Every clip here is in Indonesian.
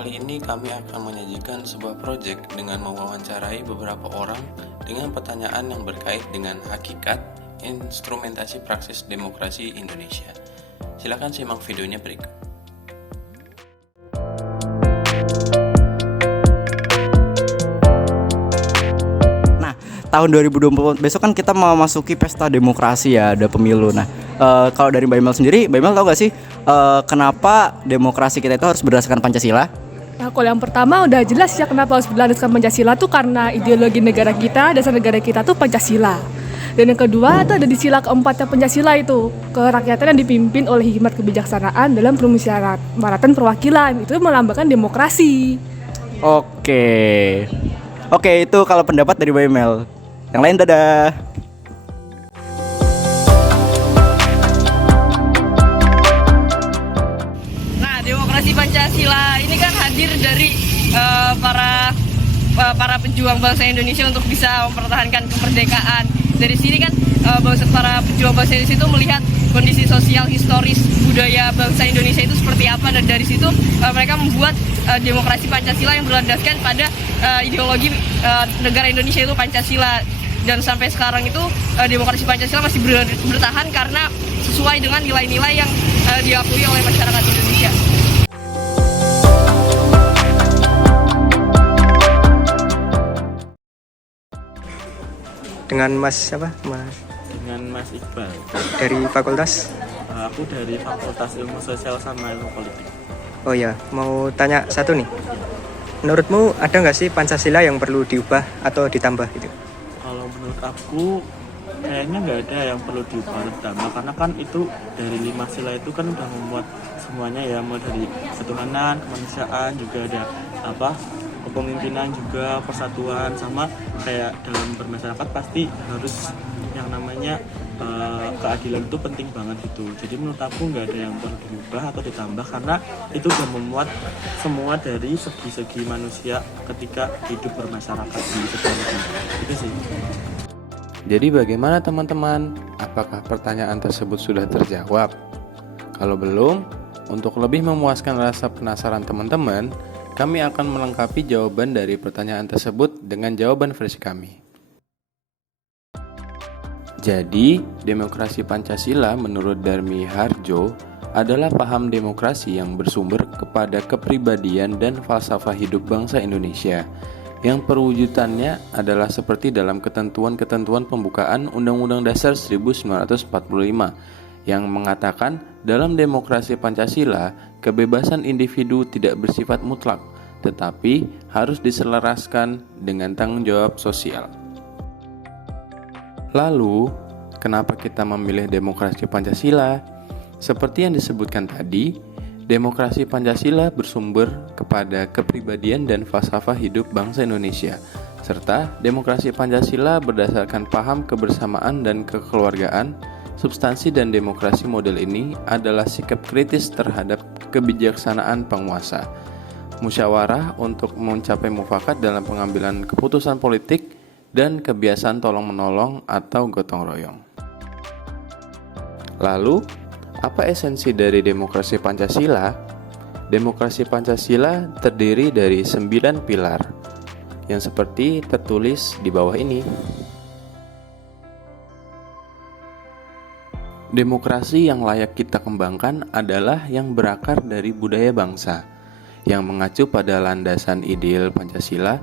Kali ini kami akan menyajikan sebuah proyek dengan mewawancarai beberapa orang dengan pertanyaan yang berkait dengan hakikat instrumentasi praksis demokrasi Indonesia. Silakan simak videonya berikut. Tahun 2024 besok kan kita mau masuki pesta demokrasi ya, ada pemilu. Nah, kalau dari Mbak Imel sendiri, Mbak Imel tahu gak sih kenapa demokrasi kita itu harus berdasarkan Pancasila? Nah, kalau yang pertama udah jelas ya kenapa harus berlandaskan Pancasila tuh karena ideologi negara kita, dasar negara kita tuh Pancasila. Dan yang kedua itu ada di sila keempatnya Pancasila itu, kerakyatan yang dipimpin oleh hikmat kebijaksanaan dalam permusyawaratan perwakilan, itu melambangkan demokrasi. Oke, itu kalau pendapat dari Mbak Imel. Yang lain dadah. Nah, demokrasi Pancasila ini kan hadir dari para pejuang bangsa Indonesia untuk bisa mempertahankan kemerdekaan. Dari sini kan para pejuang bangsa Indonesia itu melihat kondisi sosial, historis, budaya bangsa Indonesia itu seperti apa, dan dari situ mereka membuat demokrasi Pancasila yang berlandaskan pada ideologi negara Indonesia itu Pancasila. Dan sampai sekarang itu demokrasi Pancasila masih bertahan karena sesuai dengan nilai-nilai yang diakui oleh masyarakat Indonesia. Dengan Mas siapa? Dengan Mas Iqbal, Dari fakultas? aku dari Fakultas Ilmu Sosial sama Ilmu Politik. Oh ya, mau tanya satu nih. Menurutmu ada nggak sih Pancasila yang perlu diubah atau ditambah gitu? Kalau menurut aku kayaknya nggak ada yang perlu diubah atau ditambah, karena kan itu dari 5 sila itu kan udah memuat semuanya ya, mulai dari ketuhanan, kemanusiaan, juga ada kepemimpinan, juga persatuan, sama kayak dalam bermasyarakat pasti harus yang namanya keadilan itu penting banget gitu. Jadi menurut aku nggak ada yang perlu diubah atau ditambah, karena itu udah memuat semua dari segi-segi manusia ketika hidup bermasyarakat di sebuah negara. Itu sih. Jadi bagaimana teman-teman? Apakah pertanyaan tersebut sudah terjawab? Kalau belum, untuk lebih memuaskan rasa penasaran teman-teman, kami akan melengkapi jawaban dari pertanyaan tersebut dengan jawaban versi kami. Jadi, demokrasi Pancasila menurut Darmi Harjo adalah paham demokrasi yang bersumber kepada kepribadian dan falsafah hidup bangsa Indonesia, yang perwujudannya adalah seperti dalam ketentuan-ketentuan pembukaan Undang-Undang Dasar 1945 yang mengatakan dalam demokrasi Pancasila, kebebasan individu tidak bersifat mutlak, tetapi harus diselaraskan dengan tanggung jawab sosial. Lalu, kenapa kita memilih demokrasi Pancasila? Seperti yang disebutkan tadi, demokrasi Pancasila bersumber kepada kepribadian dan falsafah hidup bangsa Indonesia, serta demokrasi Pancasila berdasarkan paham kebersamaan dan kekeluargaan. Substansi dan demokrasi model ini adalah sikap kritis terhadap kebijaksanaan penguasa, musyawarah untuk mencapai mufakat dalam pengambilan keputusan politik, dan kebiasaan tolong-menolong atau gotong royong. Lalu, apa esensi dari demokrasi Pancasila? Demokrasi Pancasila terdiri dari 9 pilar yang seperti tertulis di bawah ini. Demokrasi yang layak kita kembangkan adalah yang berakar dari budaya bangsa, yang mengacu pada landasan ideal Pancasila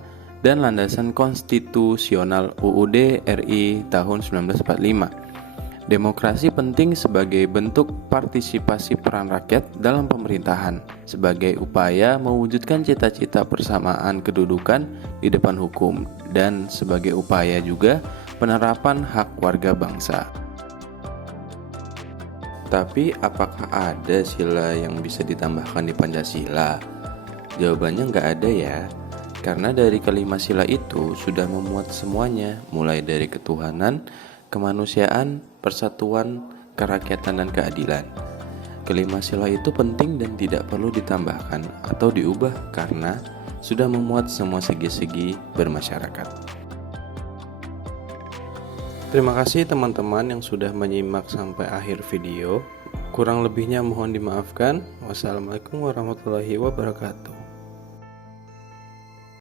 dan landasan konstitusional UUD RI tahun 1945. Demokrasi penting sebagai bentuk partisipasi peran rakyat dalam pemerintahan, sebagai upaya mewujudkan cita-cita persamaan kedudukan di depan hukum, dan sebagai upaya juga penerapan hak warga bangsa. Tapi apakah ada sila yang bisa ditambahkan di Pancasila? Jawabannya nggak ada ya. Karena dari kelima sila itu sudah memuat semuanya, mulai dari ketuhanan, kemanusiaan, persatuan, kerakyatan, dan keadilan. Kelima sila itu penting dan tidak perlu ditambahkan atau diubah karena sudah memuat semua segi-segi bermasyarakat. Terima kasih teman-teman yang sudah menyimak sampai akhir video. Kurang lebihnya mohon dimaafkan. Wassalamualaikum warahmatullahi wabarakatuh.